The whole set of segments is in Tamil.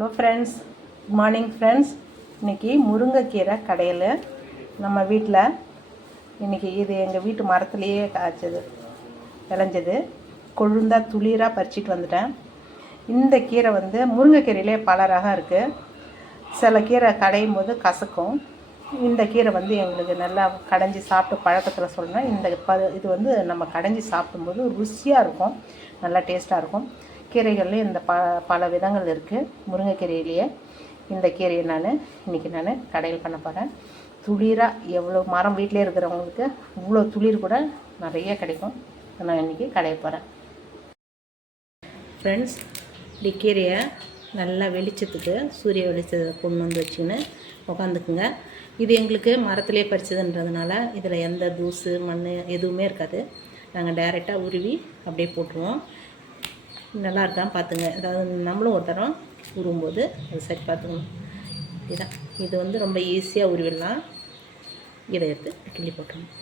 Hello friends good morning friends இன்றைக்கி முருங்கைக்கீரை கடையில் நம்ம வீட்டில் இன்றைக்கி இது எங்கள் வீட்டு மரத்துலேயே காய்ச்சது விளைஞ்சது. கொழுந்தா துளிராக பறிச்சிட்டு வந்துட்டேன். இந்த கீரை வந்து முருங்கைக்கீரையிலே பல ரகம் இருக்குது சில கீரை கடையும் போது கசக்கும். இந்த கீரை வந்து எங்களுக்கு நல்லா கடைஞ்சி சாப்பிட்டு பழக்கத்தில் சொல்லணும் இந்த ப இது வந்து நம்ம கடைஞ்சி சாப்பிடும்போது ருசியாக இருக்கும். நல்லா டேஸ்ட்டாக இருக்கும். கீரைகள்லேயும் இந்த ப பல விதங்கள் இருக்குது முருங்கைக்கீரையிலேயே இந்த கீரையை நான் இன்றைக்கி நான் கடையில் பண்ண போகிறேன் துளிராக எவ்வளோ மரம் வீட்டிலே இருக்கிறவங்களுக்கு இவ்வளோ துளிர் கூட நிறைய கிடைக்கும். நான் இன்றைக்கி கடைய போகிறேன் ஃப்ரெண்ட்ஸ் இப்படி கீரையை நல்லா வெளிச்சத்துக்கு சூரிய வெளிச்சத்தை கொண்டு வந்து வச்சுக்கின்னு உக்காந்துக்குங்க. இது எங்களுக்கு மரத்துலேயே பறிச்சதுன்றதுனால இதில் எந்த தூசு மண் எதுவுமே இருக்காது. நாங்கள் டைரெக்டாக உருவி அப்படியே போட்டுருவோம். நல்லா இருக்கான்னு பார்த்துங்க. அதாவது நம்மளும் ஒரு தரம் உருவும்போது அது சரி பார்த்துக்கணும். இதுதான் இது வந்து ரொம்ப ஈஸியாக உருவிடலாம். இதை எடுத்து கிள்ளி போட்டுருணும்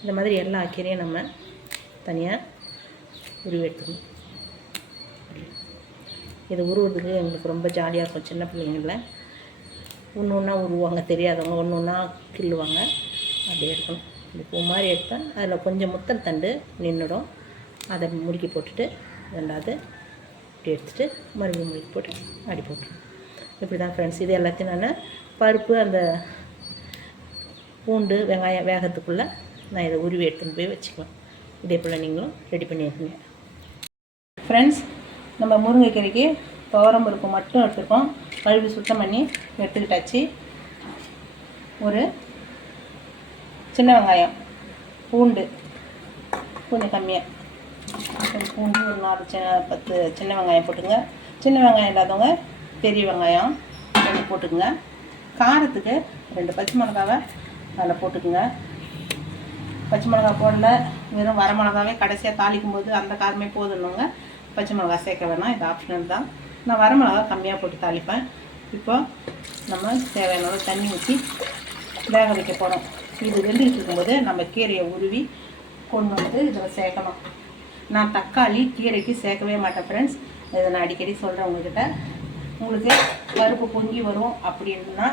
இந்த மாதிரி எல்லா கீரையும் நம்ம தனியாக உருவி எடுத்துக்கணும். இது உருவுறதுக்கு எங்களுக்கு ரொம்ப ஜாலியாக இருக்கும். சின்ன பிள்ளைங்கள ஒன்று ஒன்றா உருவாங்க. தெரியாதவங்க ஒன்று ஒன்றா கிள்ளுவாங்க. அப்படியே எடுக்கணும். இந்த பூ மாதிரி எடுத்தால் அதில் கொஞ்சம் முத்தல் தண்டு நின்றுடும் அதை முறுக்கி போட்டுட்டு ரெண்டாவது இப்படி எடுத்துகிட்டு மறுபடியும் முறுக்கி போட்டு அடி போட்டுருவேன் இப்படி தான் ஃப்ரெண்ட்ஸ் இது எல்லாத்தையும் நான் பருப்பு அந்த பூண்டு வெங்காயம் வேகத்துக்குள்ளே நான் இதை உருவி எடுத்துன்னு போய் வச்சுக்கலாம் இதே போல் நீங்களும் ரெடி பண்ணியிருக்கீங்க ஃப்ரெண்ட்ஸ் நம்ம முருங்கைக்கீரைக்கு துவரம் பருப்பு மட்டும் எடுத்துருக்கோம். கழுவி சுத்தம் பண்ணி எடுத்துக்கிட்டாச்சு. ஒரு சின்ன வெங்காயம் பூண்டு கொஞ்சம் கம்மியாக கொஞ்சம் பூண்டு ஒரு நாலு சின்ன பத்து சின்ன வெங்காயம் போட்டுங்க சின்ன வெங்காயம் இல்லாதவங்க பெரிய வெங்காயம் ரெண்டு போட்டுக்குங்க. காரத்துக்கு ரெண்டு பச்சை மிளகாவை அதில் போட்டுக்குங்க. பச்சை மிளகா போடல வெறும் வர மிளகாவே கடைசியாக தாளிக்கும் போது அந்த காரமே போதுன்னுங்க பச்சை மிளகா சேர்க்க வேணாம் இது ஆப்ஷனல் தான். நான் வர மிளகா கம்மியாக போட்டு தாளிப்பேன். இப்போ நம்ம தேவையான தண்ணி ஊற்றி வேக வைக்க போகிறோம் இது வெந்துக்கிட்டு இருக்கும்போது நம்ம கீரையை உருவி கொண்டு வந்து இதில் சேர்க்கணும் நான் தக்காளி கீரைக்கு சேர்க்கவே மாட்டேன் ஃப்ரெண்ட்ஸ் இதை நான் அடிக்கடி சொல்கிறேன் உங்ககிட்ட. உங்களுக்கு பருப்பு பொங்கி வரும் அப்படின்னா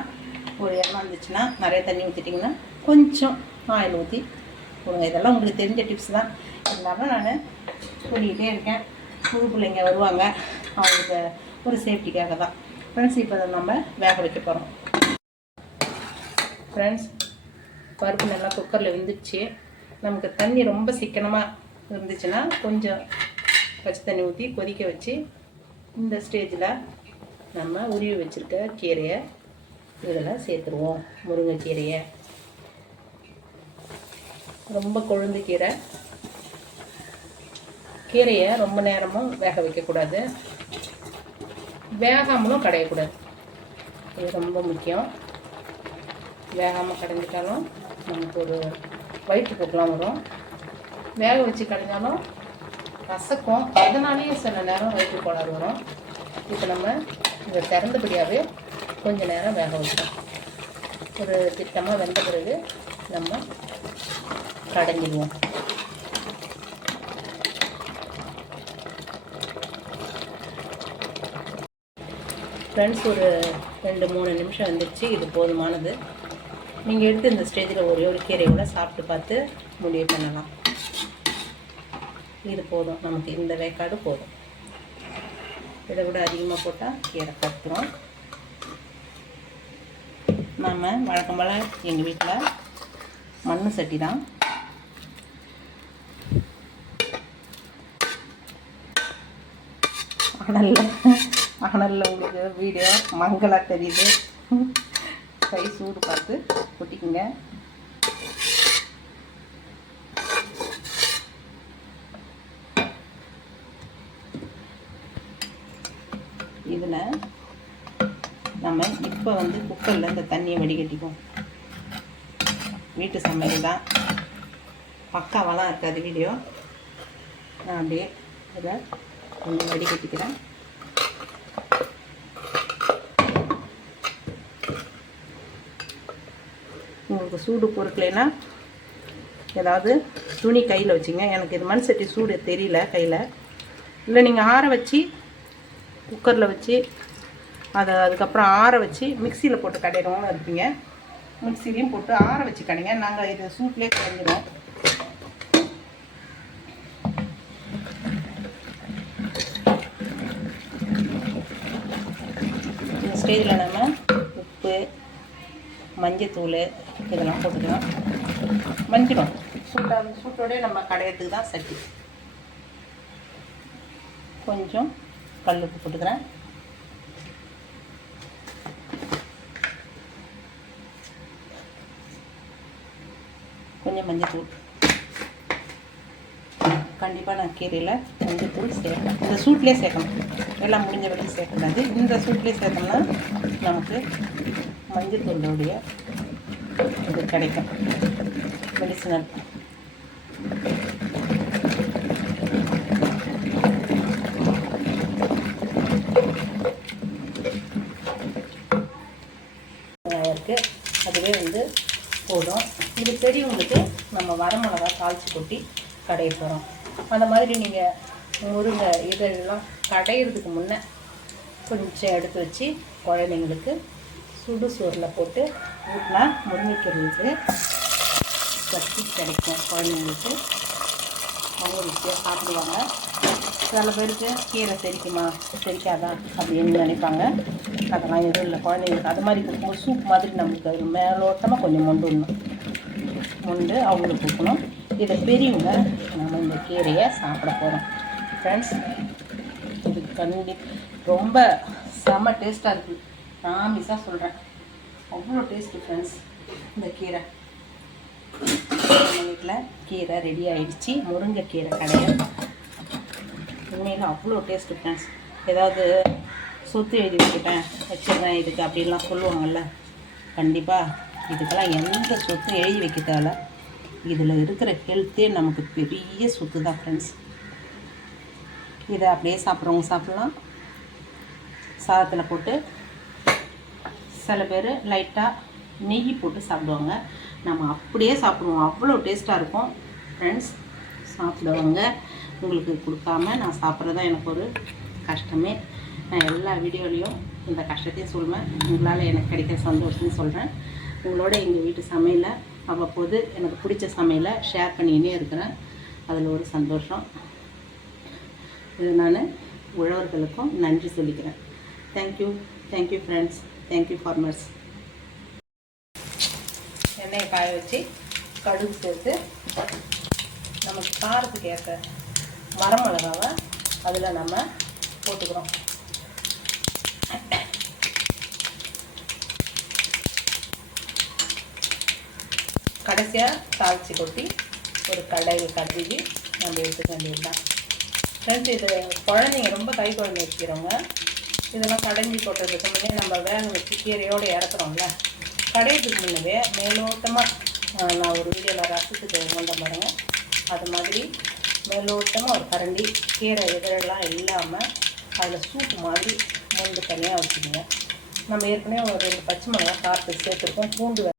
ஒரு இடம் இருந்துச்சுன்னா நிறைய தண்ணி ஊற்றிட்டிங்கன்னா கொஞ்சம் ஆயில் ஊற்றி கொடுங்க. இதெல்லாம் உங்களுக்கு தெரிஞ்ச டிப்ஸ் தான். இருந்தாலும் நான் சொல்லிக்கிட்டே இருக்கேன். புது பிள்ளைங்க வருவாங்க. அவங்களுக்கு ஒரு சேஃப்டிக்காக தான். ஃப்ரெண்ட்ஸ் இப்போ அதை நம்ம வேக வைக்க போகிறோம் ஃப்ரெண்ட்ஸ் பருப்பு நல்லா குக்கரில் வெந்துச்சு நமக்கு தண்ணி ரொம்ப சிக்கனமாக இருந்துச்சுன்னா கொஞ்சம் பச்சை தண்ணி ஊற்றி கொதிக்க வச்சு இந்த ஸ்டேஜில் நம்ம உருவி வச்சுருக்க கீரையை இதில் சேர்த்துருவோம் முருங்கைக்கீரையை ரொம்ப கொழுந்து கீரை. கீரையை ரொம்ப நேரமும் வேக வைக்கக்கூடாது. வேகாமலும் கடையக்கூடாது. இது ரொம்ப முக்கியம். வேகாமல் கடைஞ்சிட்டாலும் நமக்கு ஒரு வயிற்றுப்போக்கெலாம் வரும். வேக வச்சு கடைஞ்சாலும் கசக்கும் அதனாலேயே சில நேரம் வயிற்று கோளாறு வரும். இப்போ நம்ம இதை திறந்தபடியாகவே கொஞ்சம் நேரம் வேக வைப்போம் ஒரு திட்டமாக வெந்த பிறகு நம்ம கடைஞ்சிடுவோம். ஃப்ரெண்ட்ஸ் ஒரு ரெண்டு மூணு நிமிஷம் வந்துடுச்சு இது போதுமானது. நீங்கள் எடுத்து இந்த ஸ்டேஜில் ஒரே ஒரு கீரை கூட சாப்பிட்டு பார்த்து முடிவு பண்ணலாம். இது போதும். நமக்கு இந்த வேக்காடு போதும். இதை விட அதிகமாக போட்டால் கீரை கத்துரும். நாம் வழக்கம் போல் எங்கள் வீட்டில் மண் சட்டி தான். அனலில் அனலில் உங்களுக்கு வீடியோ மங்களாக தெரியுது. கை சூடு பார்த்து கொட்டிக்குங்க. இதில் நம்ம இப்போ வந்து குக்கரில் இந்த தண்ணியை வடிகட்டிக்குவோம். வீட்டு சமையல் தான். பக்காவெல்லாம் இருக்காது வீடியோ. நான் அப்படியே இதில் கொஞ்சம் வடிகட்டிக்கிறேன். உங்களுக்கு சூடு பொறுக்கலைன்னா ஏதாவது துணி கையில் வச்சுங்க. எனக்கு இது மண் சட்டி சூடு தெரியல கையில். இல்லை நீங்கள் ஆற வச்சு குக்கரில் வச்சு அதை அதுக்கப்புறம் ஆற வச்சு மிக்சியில் போட்டு கடையிறவங்களும் இருப்பீங்க. மிக்சிலையும் போட்டு ஆற வச்சு கடைங்க. நாங்கள் இது சூட்லேயே கடைஞ்சிடுவோம் இந்த ஸ்டேஜில் நம்ம உப்பு மஞ்சத்தூள் இதெல்லாம் போட்டுக்கலாம். மஞ்சிடும் சூட்டாக சூட்டோடய நம்ம கடையிறதுக்கு தான் சட்டி. கொஞ்சம் கல் உப்பு போட்டுக்கிறேன். கொஞ்சம் மஞ்சத்தூள். கண்டிப்பாக நான் கீரையில் மஞ்சத்தூள் சேர்க்கணும். இந்த சூட்லேயே சேர்க்கணும். எல்லாம் முடிஞ்ச வரைக்கும் சேர்க்கக்கூடாது. இந்த சூட்லேயே சேர்த்தோம்னா நமக்கு மஞ்சத்தூளுடைய இது கிடைக்கும். மெடிசினல் இருக்குது அதுவே வந்து போதும் இது பெரியவங்களுக்கு நம்ம வரமிளகா தாளித்து கொட்டி கடைய போகிறோம் அந்த மாதிரி நீங்கள் முருங்கை இதெல்லாம் கடையிறதுக்கு முன்னே கொஞ்சம் எடுத்து வச்சு குழந்தைங்களுக்கு சுடு சோறில் போட்டு ஊட்டினா முருங்கைக்கீரைக்கு சக்தி கிடைக்கும். குழந்தைங்களுக்கு அவங்க ருசியாக சாப்பிடுவாங்க. சில பேருக்கு கீரை செரிக்குமா செரிக்காதா அப்படின்னு நினைப்பாங்க. அதெல்லாம் எதுவும் இல்லை. குழந்தைங்களுக்கு அது மாதிரி கொடுக்கும்போது சூப் மாதிரி நம்மளுக்கு அது மேலோட்டமாக கொஞ்சம் கொண்டு விடணும். உண்டு அவங்களுக்கு கொடுக்கணும் இதை பெரியவங்க நம்ம இந்த கீரையை சாப்பிட போகிறோம் ஃப்ரெண்ட்ஸ் இது கண்டி ரொம்ப செம்ம டேஸ்ட்டாக இருக்குது நான் சொல்கிறேன் அவ்வளோ டேஸ்ட்டு ஃப்ரெண்ட்ஸ் இந்த கீரை. நம்ம வீட்டில் கீரை ரெடி ஆகிடுச்சி முருங்கைக்கீரை கடையை. உண்மையில் அவ்வளோ டேஸ்ட்டு ஃப்ரெண்ட்ஸ் ஏதாவது சொத்து எழுதி வச்சுட்டேன் வச்சிடுறேன் இதுக்கு அப்படின்லாம் சொல்லுவாங்கள்ல கண்டிப்பாக இதுக்கெல்லாம் எந்த சொத்தும் எழுதி வைக்க இதில் இருக்கிற ஹெல்த்தே நமக்கு பெரிய சொத்து தான் ஃப்ரெண்ட்ஸ் இதை அப்படியே சாப்பிட்றவங்க சாப்பிட்லாம். சாதத்தில் போட்டு சில பேர் லைட்டாக நெய் போட்டு சாப்பிடுவாங்க. நம்ம அப்படியே சாப்பிடுவோம். அவ்வளோ டேஸ்ட்டாக இருக்கும். ஃப்ரெண்ட்ஸ் சாப்பிடுவாங்க. உங்களுக்கு கொடுக்காம நான் சாப்பிட்றது தான் எனக்கு ஒரு கஷ்டமே. நான் எல்லா வீடியோலையும் இந்த கஷ்டத்தையும் சொல்லுவேன். உங்களால் எனக்கு கிடைக்கிற சந்தோஷம்னு சொல்கிறேன் உங்களோட எங்கள் வீட்டு சமையலை அவ்வப்போது எனக்கு பிடிச்ச சமையலை ஷேர் பண்ணிக்கினே இருக்கிறேன். அதில் ஒரு சந்தோஷம். இது நான் உழவர்களுக்கும் நன்றி சொல்லிக்கிறேன். Thank you thank you friends thank you farmers எண்ணெயை காய வச்சு கடுகு சேர்த்து நமக்கு காரத்துக்கு ஏற்ற மரமிளகாவை அதில் நம்ம போட்டுக்கிறோம். கடைசியாக தாளித்து கொட்டி ஒரு கடையில் கழுவி நம்ம எடுத்துக்க வேண்டியதுதான் ஃப்ரெண்ட்ஸ் இது குழந்தைங்க ரொம்ப கை குழந்தை வச்சுக்கிறவங்க. இதெல்லாம் கடைஞ்சி போட்டதுக்கு முன்னே நம்ம வேக வச்சு கீரையோடு இறக்குறோம்ல. கடையிறதுக்கு முன்னவே மேலோட்டமாக நான் ஒரு வீடியோவில் ரசத்துக்கு கொண்ட பாருங்க. அது மாதிரி மேலோட்டமாக ஒரு கரண்டி கீரை இதழெல்லாம் இல்லாமல் அதில் சூப் மாதிரி மூண்டு தனியாக வச்சுக்கோங்க. நம்ம ஏற்கனவே ஒரு ரெண்டு பச்சை மிளகா காற்று சேர்த்துருக்கோம் பூண்டு